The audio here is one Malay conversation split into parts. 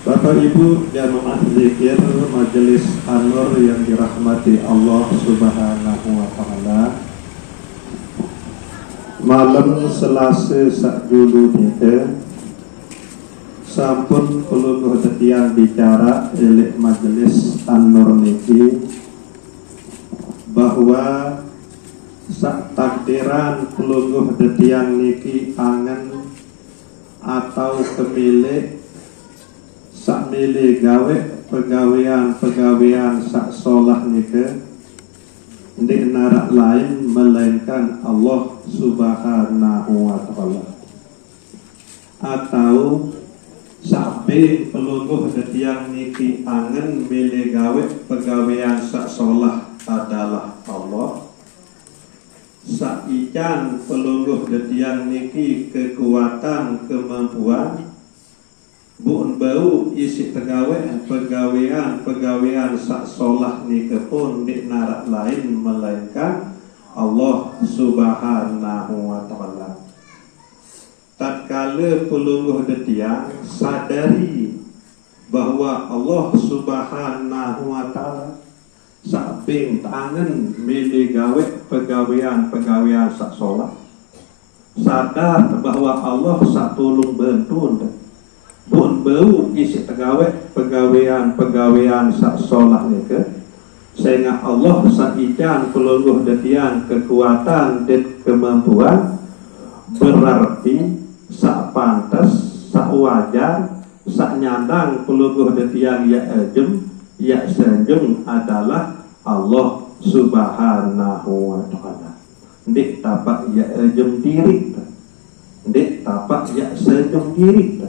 Bapak Ibu jamaah zikir Majelis An-Nur yang dirahmati Allah Subhanahu wa Ta'ala, malam Selasa sak dulu nite sampun peluluh tetiang bicara oleh Majelis An-Nur niki bahwa sak takdiran peluluh tetiang niki angen atau kemilik sak milih gawe pegawaian sak solah nike di narak lain melainkan Allah Subhanahu wa Ta'ala, atau sabe pelungguh detiang niki angen milih gawe pegawaian sak solah adalah Allah. Sak ican pelungguh detiang niki kekuatan kemampuan bukan bau isi pegawaian sak solah nike pun di narak lain melainkan Allah Subhanahu wa Ta'ala. Tatkala pelungguh detiang sadari bahwa Allah Subhanahu wa Ta'ala samping tangan milih gawe pegawaian sak solah, sadar bahwa Allah sak tulung bantu pun bau isi pegawaian sak solah nike, sehingga Allah sak ijan pelungguh detiang kekuatan dan kemampuan, berarti sak pantas, sak wajar, sak nyandang pelungguh detiang ya senjung adalah Allah Subhanahu wa Ta'ala. Ndik tapak ya diri, ndik tapak ya senjung diri,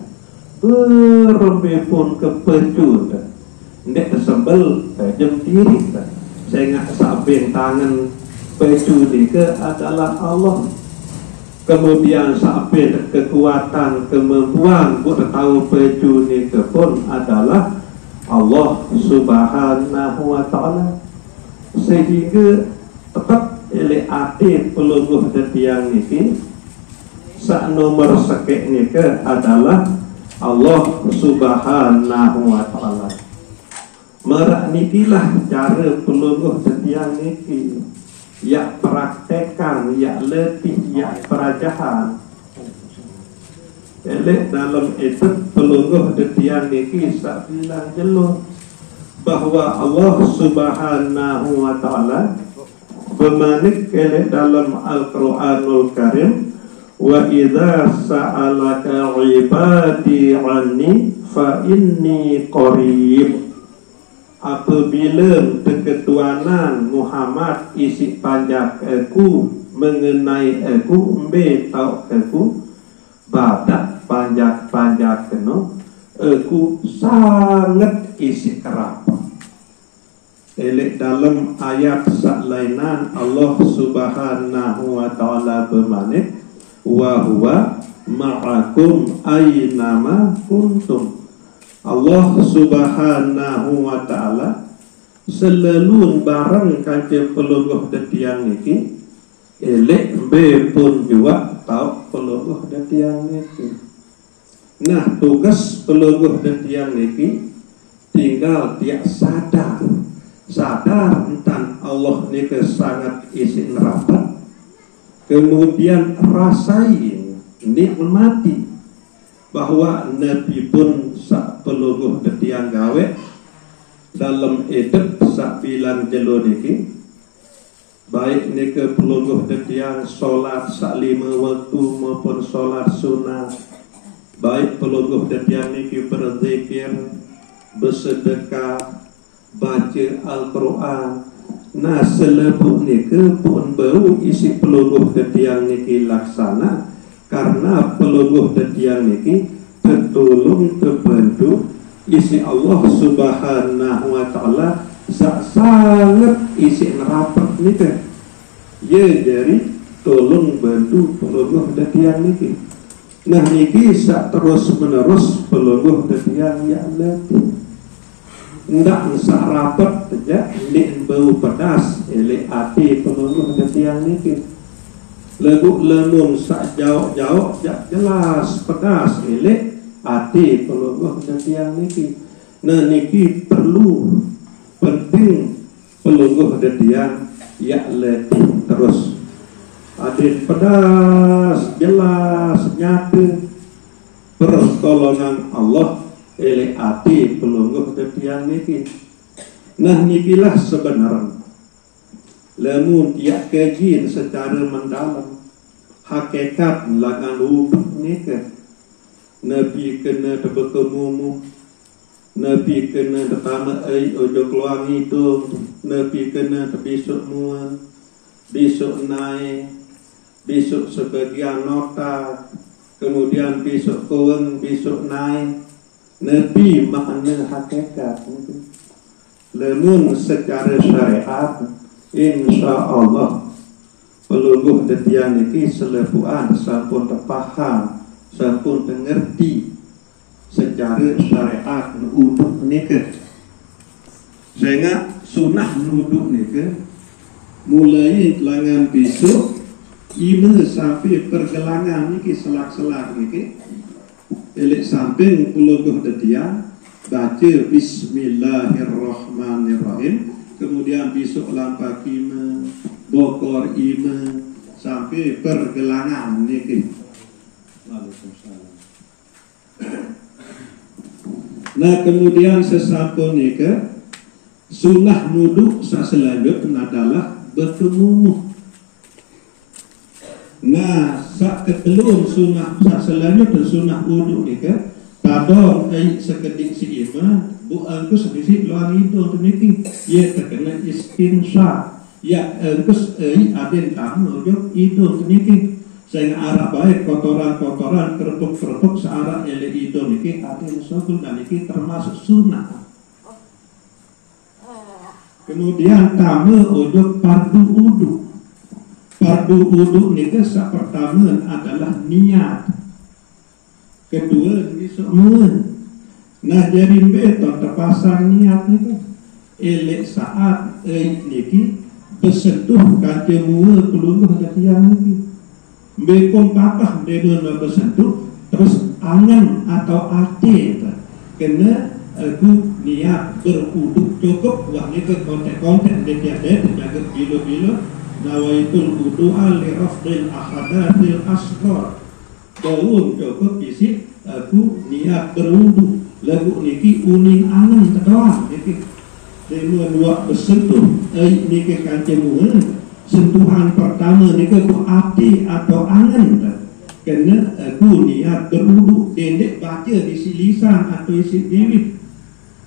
berembe pun kepecut, ndik tersembel diri, sehingga sabing tangan pecu nike adalah Allah. Kemudian sabing kekuatan kemampuan buat tahu pecu nike pun adalah Allah Subhanahu wa Ta'ala, sehingga tetap oleh ati pelungguh detiang niki sak nomor sekek nike adalah Allah Subhanahu wa Ta'ala. Merak nikilah cara pelungguh detiang niki ya praktekan, ya letih, ya perajahan. Elek dalam itu pelungguh detiang niki sak bilang jelas bahwa Allah Subhanahu wa Ta'ala bermanik elek dalam Al-Quranul Karim, wa idza sa'alaka ibadi anni fa inni qarib. Apabila keketuanan Muhammad isi panjak aku mengenai aku embe tau aku badak panjak keno aku sangat isi kerapa. Elek dalam ayat saklainan Allah Subhanahu wa Ta'ala bermanik, wa huwa ma'akum aynama kuntum. Allah Subhanahu wa Ta'ala selalu bareng kaca pelungguh detiang niki, elek be pun juga tau pelungguh detiang niki. Nah, tugas pelungguh detiang niki tinggal dia sadar tentang Allah niki sangat isi neraka, kemudian rasain nikmati bahwa Nabi pun sak pelungguh detiang gawe dalam edep sak bilang jelo niki, baik niki pelungguh detiang solat sak 5 waktu maupun solat sunat, baik pelungguh detiang niki berzikir, bersedekah, baca Al-Quran. Nah, selebut niki pun bau isi pelungguh detiang niki laksana, karena pelungguh detiang niki tertolong terbantu isi Allah Subhanahu wa Ta'ala sangat isi nerapat niki. Ya jadi tolong bantu pelungguh detiang niki. Nah niki sak terus menerus pelungguh detiang yang letih. Ndak sak rapat saja ndik bau pedas elek ati pelungguh detiang niki. Lagu lemun sak jauh-jauh jak jelas pedas elek ati pelungguh detiang niki. Nah niki perlu penting pelungguh detiang ya letih terus. Adin pedas jelas nyata pertolongan Allah ele ati pelungguh detiang niki. Nah nikilah sebenarnya lamun tiak kajian secara mendalam hakikat lagan wudhu nika. Nabi kena terbertemu, Nabi kena pertama ojo keluar hidung, Nabi kena terbisuk muan, bisuk naik, bisuk sebagian nota, kemudian bisuk kurang, bisuk naik. Nabi makna hakikat. Lamun secara syariat, insya Allah pelungguh detian ini selepuan sampun terpaham, sampun mengerti secara syariat wudhu nika. Sehingga sunah wudhu nika mulai lengan besok ima sampai pergelangan niki selak-selak niki. Elek samping pelungguh detian baca Bismillahirrahmanirrahim, kemudian besok lampa kima bokor ima sampai pergelangan niki. Nah kemudian sesampun nika sunnah wudhu selanjutnya adalah bertemumuh. Nah sak ketelun sunnah selanjutnya sunnah wudhu nika tadong sekedik si ima bu angkus bisi luar hidung niki ia terkena istinsya ya angkus aden tamu jok hidung niki. Saya arah baik kotoran-kotoran kerepuk-kerepuk searah ele hidung niki aden sokul dan niki termasuk sunnah. Kemudian tamu ojok fardu wudhu. Fardu wudhu niki sak pertama adalah niat. Kedua besok muan. Nah jadi beton terpasang niat niki elek saat niki bersentuh kaca muan pelungguh detian niki. Bekom papah demun bersentuh terus angan atau ati kena aku niat berwudhu cukup wah ni ke kontek-kontek dia jaga bilo-bilo nawaitul wudu'a li rafdil ahadatil asghar daun cukup isi aku niat berwudhu lagu niki uning angan terdoang niki demun dua bersentuh niki kancemuan. Sentuhan pertama ni ke ati atau angan kena aku niat berwudhu dendek baca isi lisan atau isi bibir.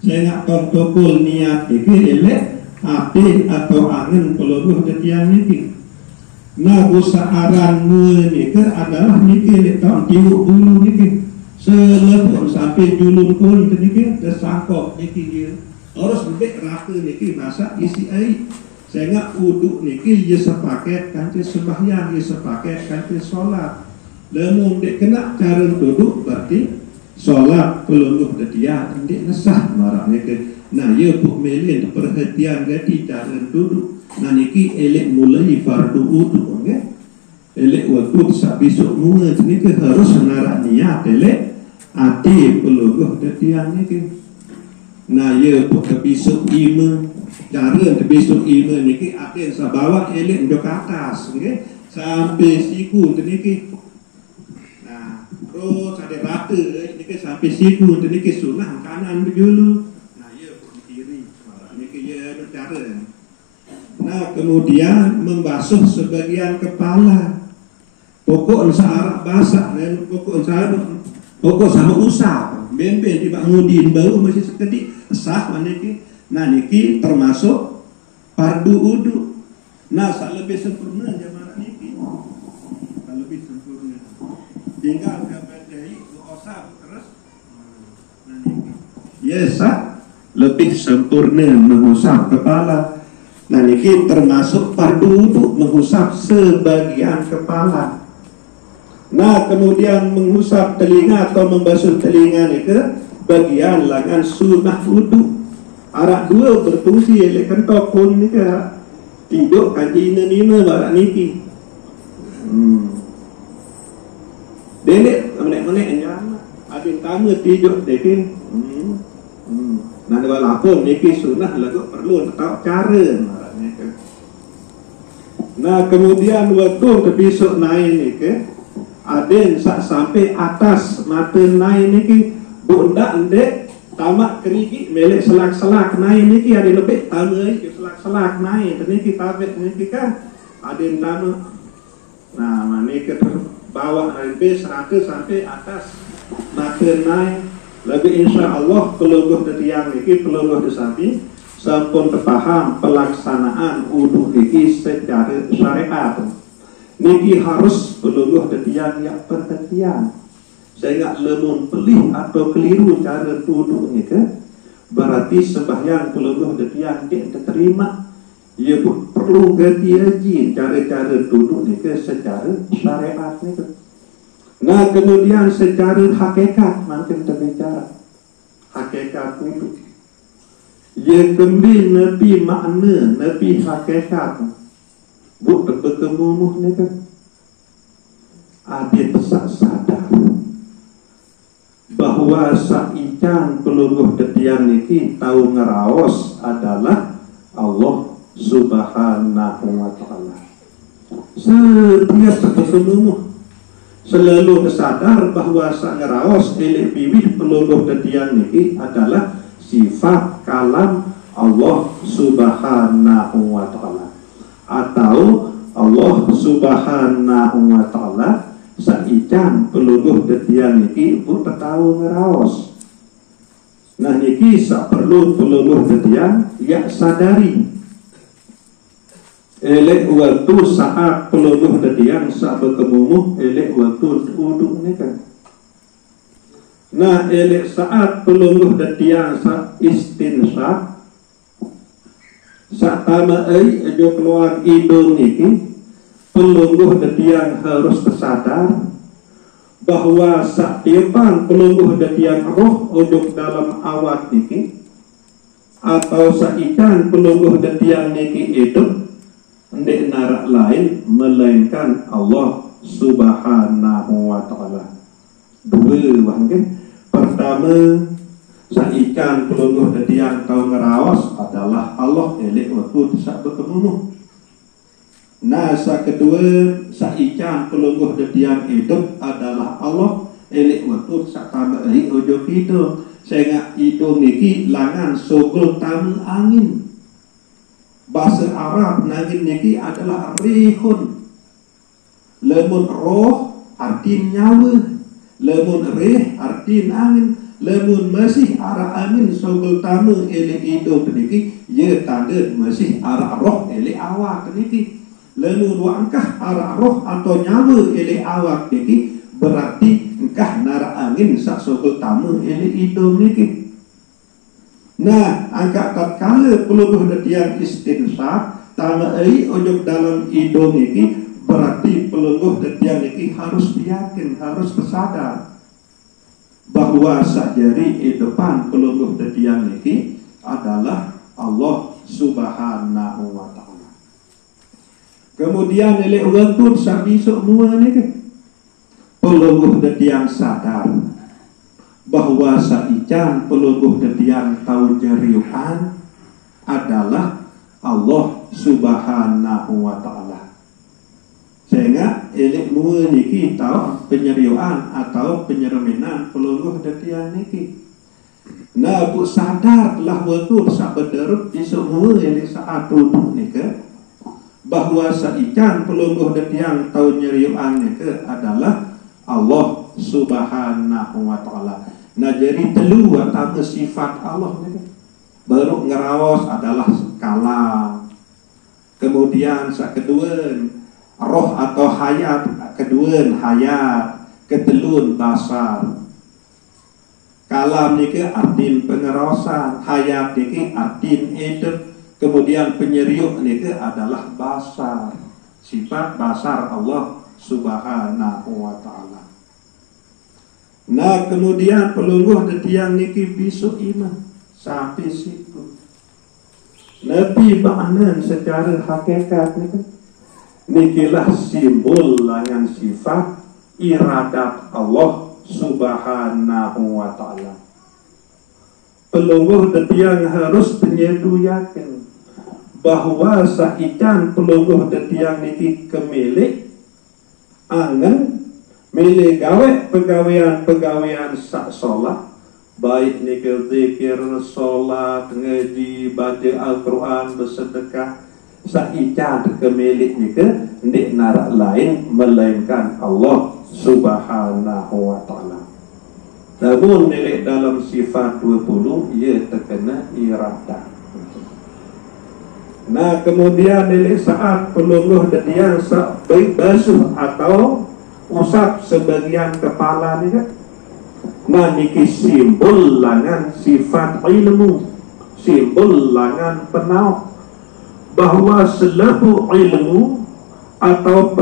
Saya nak tokol niat ni ke elek ati atau angan pelungguh detian ni. Nah usaharan mu ni ke adalah ni ke elek tahun tiwuk dulu ni ke selepon sampai julung pun ni ke tersangkok ni ke dia harus lebih rata ni ke masak isi air. Sehingga wudhu niki ia sepaket kanti sembahyang, ia sepaket kanti solat. Lamun dek kena cara duduk berarti solat pelungguh detian dek nesah marah niki. Nah ia buk melin perhatian gati cara duduk. Nah niki elek mulai fardu wudhu, okay? Elek waktu sak besok munga niki harus narak niat elek ati pelungguh detian niki. Nah ia buk besok ima cara terbesok ima niki aten sabawa elek ke atas okay? Sampai siku niki. Nah terus ada rata niki sampai siku niki sunah kanan berjulu. Nah ia berdiri niki ia cara. Nah kemudian membasuh sebagian kepala. Pokok searah basah dan pokok sama usap. Ben-ben tiba ngudin baru masih sekedik sah niki. Nah niki termasuk fardu wudhu. Nah sak lebih sempurna jamaah niki. Sak lebih sempurna. Tinggal kabadai usap terus. Nah niki. Yes, lebih sempurna mengusap kepala. Nah niki termasuk fardu wudhu mengusap sebagian kepala. Nah kemudian mengusap telinga atau membasuh telinga niki bagian lengan sunnah wudhu. Arak dua berfungsi elek kentok pun ni ke tidur kaji nina barak niki. Denek menek-menek yang ada adin tamu tidur niki nah kalau lapor niki sunnah lagu perlu tahu cara nah kemudian waktu besok naik niki adin sampai atas mata naik niki bunda ndek tamak kerigi melek selak-selak naik niki ada lebih tamu ke selak-selak naik niki tabet niki kan adin tamu nah niki bawa lebih 100 sampai atas mata naik lebih insya Allah peluluh detiang niki peluluh desapi sampun terpaham pelaksanaan wudu niki secara syariat niki harus peluluh detiang yang perhatian sehingga lemun pelih atau keliru cara wudu niki berarti sembahyang peluluh detiang tidak diterima ia perlu ganti cara-cara wudu niki secara syariat niki. Nah kemudian secara hakikat makin terbicara hakikat wudu ia kembali nabi makna nabi hakikat bukan berkemunuh ni kan ada pesak sadar bahawa saikan peluluh detiang niki tahu ngeraos adalah Allah subhanahu wa ta'ala setiap berkemunuh selalu sadar bahawa ngeraos elek bibit peluluh detiang niki adalah sifat kalam Allah subhanahu wa ta'ala atau Allah subhanahu wa ta'ala saikan peluluh detiang niki bukan tahu ngeraos nah niki sak perlu peluluh detiang yang sadari elek waktu saat peluluh detiang sak berkemunuh elek waktu wudu ni kan nah elek saat peluluh detiang sak istinsyak sak tama ajo keluar hidung niki peluluh detiang harus tersadar bahawa sak tiapang peluluh detiang roh ujung dalam awak niki atau saikan peluluh detiang niki itu ndek narak lain melainkan Allah subhanahu wa ta'ala dua wangke pertama saikan peluluh detiang tahu ngerawas adalah Allah elek waktu sak berkemunuh nah sak kedua saikan peluluh detiang hidup adalah Allah elek waktu sak tambah ujung hidup sehingga hidung niki langan sogol tamu angin bahasa Arab nangin niki adalah rihun lemun roh arti nyawa lemun rih arti angin lemun masih arah angin sogol tamu elek hidup niki ia tanda masih arah roh elek awak niki lemun wangkah arah roh atau nyawa elek awak niki berarti engkah narak angin sak sogol tamu elek hidup niki. Nah, angkat tatkala peluluh detiang istinsyak tamai ujung dalam hidung niki berarti peluluh detiang niki harus yakin, harus bersadar bahawa sakjari depan peluluh detiang niki adalah Allah subhanahu wa ta'ala. Kemudian elek waktu sabi semua niki peluluh detiang sadar bahawa saikan peluluh detiang tahu jeriuan adalah Allah subhanahu wa ta'ala sehingga elek mua niki tahu penyeriuan atau penyereminan peluluh detiang niki nah bu sadar telah waktu sak berderut di semua elek saat duduk niki bahawa saikan peluluh detiang tahu nyeriuan niki adalah Allah subhanahu wa ta'ala. Nah jadi telu atau sifat Allah ni. Baru ngerawas adalah kalam. Kemudian sak kedua roh atau hayat, kedua hayat, ketelun basar. Kalam ni ke artin pengerawasan, hayat ni ke artin hidup, kemudian penyeriuk ni ke adalah basar. Sifat basar Allah subhanahu wa ta'ala. Nah kemudian peluluh detiang niki bisu iman sampai situ. Nabi makna secara hakikat nikilah simbol dengan sifat iradat Allah Subhanahu wa ta'ala. Pelungguh detiang harus penyeduyakan bahwa saikan pelungguh detiang niki kemilik angen milik gawe pegawaian sak solat, baik niki zikir, solat, ngaji, baca Al-Quran, bersedekah, saikan kemilik niki ndik narak lain melainkan Allah Subhanahu wa ta'ala. Namun nilai dalam sifat 20 ia terkena iradah. Nah kemudian nilai saat pelungguh detiang baik basuh atau usap sebagian kepala ni kan. Nah niki simbol langan sifat ilmu, simbol langan penauk bahwa selaku ilmu atau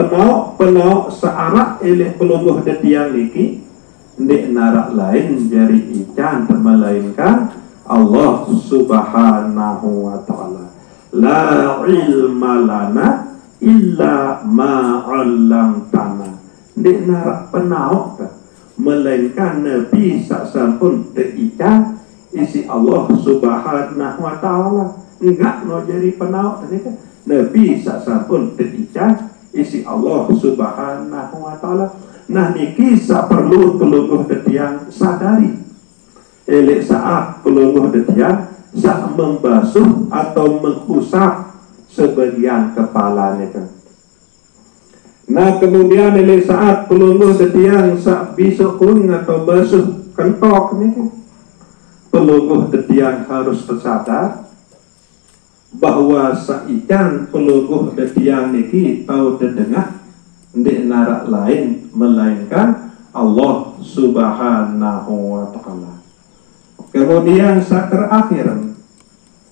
penauk searak elek pelungguh detiang niki ndik narak lain jari ikan melainkan Allah Subhanahu wa ta'ala. La ilma lana illa ma 'allamtana. Ndik narak penauk melainkan Nabi sasampun ikan isi Allah Subhanahu wa ta'ala. Enggak no jari penauk tadi kan. Nabi sasampun ikan isi Allah Subhanahu wa ta'ala. Nah niki sak perlu pelungguh detiang sadari. Elek saat pelungguh detiang sak membasuh atau mengusap sebagian kepala kan. Nah kemudian elek saat pelungguh detiang sak bisuk kuning atau basuh kentok niki. Pelungguh detiang harus tersadar bahwa saikan pelungguh detiang niki tahu terdengar ndik narak lain melainkan Allah Subhanahu wa ta'ala. Kemudian saat terakhir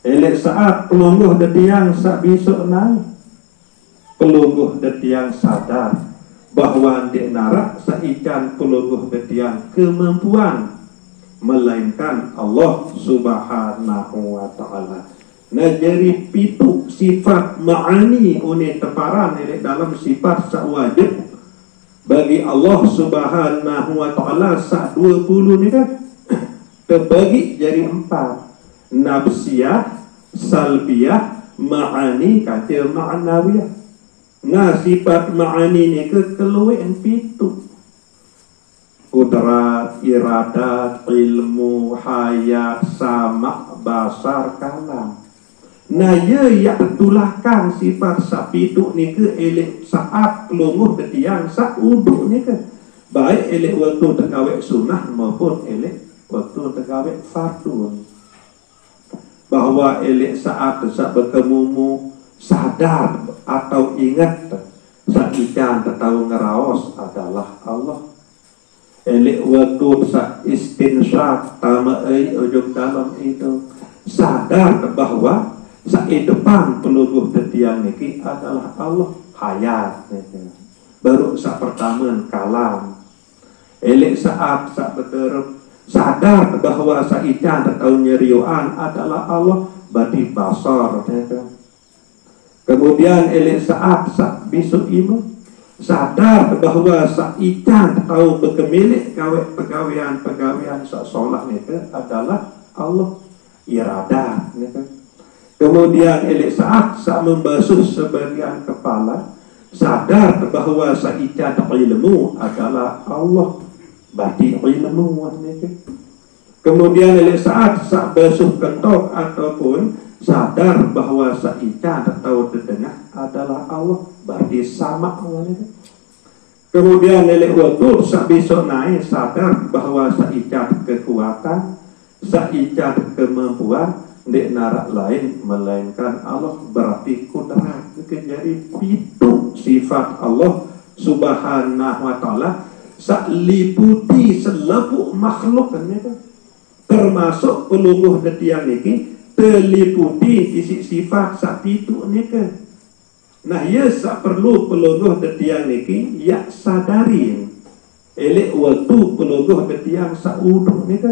elek saat pelungguh detiang sak besok naik, pelungguh detiang sadar bahwa ndik narak saikan pelungguh detiang kemampuan melainkan Allah Subhanahu wa ta'ala. Nah jadi pitu sifat ma'ani une teparan dalam sifat sak wajib bagi Allah Subhanahu wa ta'ala sak 20 ni kan terbagi jadi 4, nafsiyah, salbiyah, ma'ani, kata ma'nawiyah. Nah sifat ma'ani ni keluar pitu: kudrat, iradat, ilmu, hayat, sama, basar, kalam. Nah ia yang tulahkan sifat sapitu ni ke elek saat pelungguh detiang sak uduk ni ke, baik elek waktu tegawek sunnah maupun elek waktu tegawek fardu. Bahwa elek saat berkemumu sadar atau ingat sak ikan tahu ngeraos adalah Allah. Elek waktu sak istinsyaq tamai ujung dalam itu sadar bahwa sak depan pelungguh detiang niki adalah Allah, hayat niki. Baru sak pertama kalam. Elek saat sak beterep sadar bahwa sak ikan atau nyeriuan adalah Allah, berarti basar niki. Kemudian elek saat sak bisu iman sadar bahwa sak ikan atau berkemilik pegawaian sak solat niki adalah Allah, iradah niki. Kemudian elek saat membasuh sebagian kepala sadar bahwa saikat ilmu adalah Allah, berarti ilmu niki. Kemudian elek saat basuh kentok ataupun sadar bahwa saikat atau terdengar adalah Allah, berarti sama niki. Kemudian elek waktu besok naik sadar bahwa saikat kekuatan, saikat kemampuan ndik narak lain melainkan Allah, berarti kudrat. Jadi pitu sifat Allah Subhanahu wa ta'ala sak liputi selepu makhluk kan, termasuk pelungguh detiang niki terliputi isi sifat sak pitu niki. Nah ya sak perlu pelungguh detiang niki ya sadari elek waktu pelungguh detiang sak uduk niki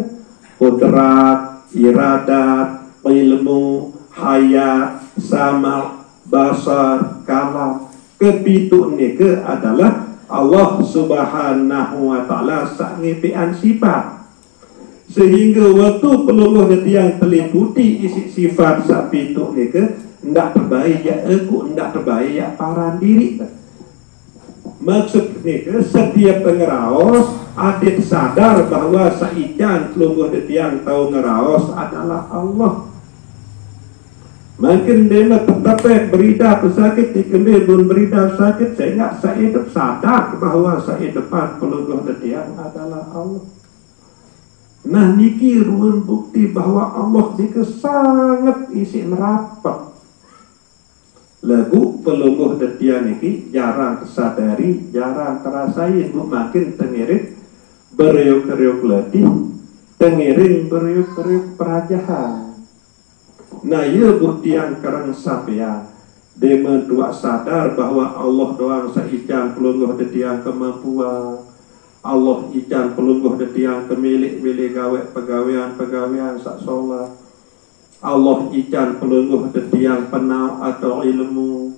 kudrat, iradat, ilmu, hayat, sama, basar, kalam. Kepitu nike adalah Allah Subhanahu wa taala sak ngepian sifat. Sehingga waktu pelungguh yang peliputi isi sifat sak pituk ni ke ndak terbaik ya aku, ndak terbaik ya para diri. Maksud ni ke setiap pengeraos adik sadar bahwa saijan pelungguh yang tahu ngeraos adalah Allah. Makin dia tetap berida pesakit dikembil belum berida sakit sehingga saya hidup sadar bahwa saya depan pelungguh yang adalah Allah. Nah niki ruang bukti bahwa Allah jika sangat isi merapat. Lagu pelungguh detian niki jarang kesadari, jarang terasai, makin tengirik beriuk-riuk letih, tengiring beriuk-riuk perajahan. Nah ia bukti yang kerang sapia. Dia mentua sadar bahwa Allah doang saijan pelungguh detian kemampuan. Allah ijan pelungguh detiang kemilik-milik gawe pegawaian sak solat. Allah ijan pelungguh detiang penau atau ilmu.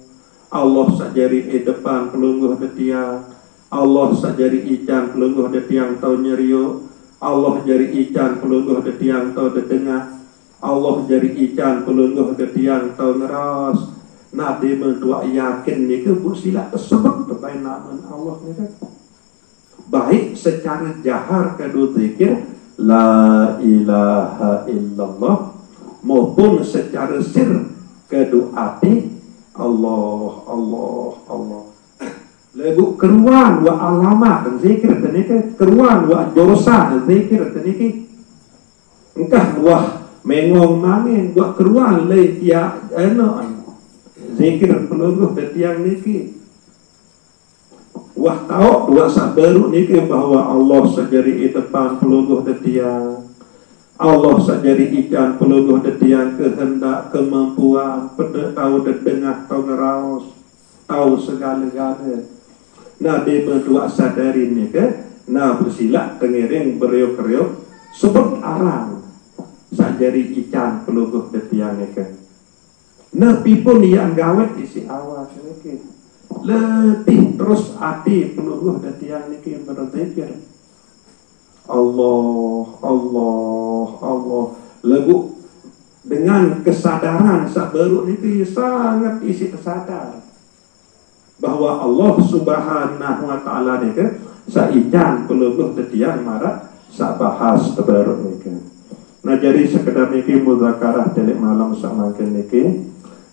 Allah sajari depan pelungguh detiang. Allah sajari ijan pelungguh detiang tau nyerio. Allah jari ijan pelungguh detiang tau dedengah. Allah jari ijan pelungguh detiang tau ngeras. Nabi mentua yakin ni ke bu sila tersebut terbaik nama Allah ni kan. Baik secara jahar kedua zikir la ilaha illallah maupun secara sir kedua hati Allah Allah Allah. Lagu keruan wa alamat zikir teniki keruan wa dosa zikir teniki engkah wah mengong mangin buat keruan le ya zikir pelungguh detiang niki. Wah tahu dua sak baru ni ke bahwa Allah sajari depan pelungguh detiang. Allah sajari ikan pelungguh detiang kehendak kemampuan tahu dedengah tahu ngeraos tahu segala-galanya. Nah dia berdua sadari ni ke nah bersilak tengiring beriuk-riuk sebut arang sajari ikan pelungguh detiang ni ke. Nah pipun yang gawet isi awas ni ke. Letih terus hati pelungguh detiang niki berzikir Allah Allah Allah lagu dengan kesadaran sak baru niki sangat isi tersadar bahwa Allah Subhanahu wa taala niki saijan pelungguh detiang marak sak bahas terbaru niki. Nah jadi sekedar niki muzakarah delik malam sak makin niki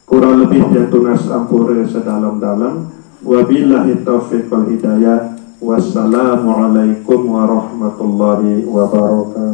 kurang lebih jatunas ampure sedalam-dalam. Wabillahi taufiq wal hidayah. Wassalamualaikum warahmatullahi wabarakatuh.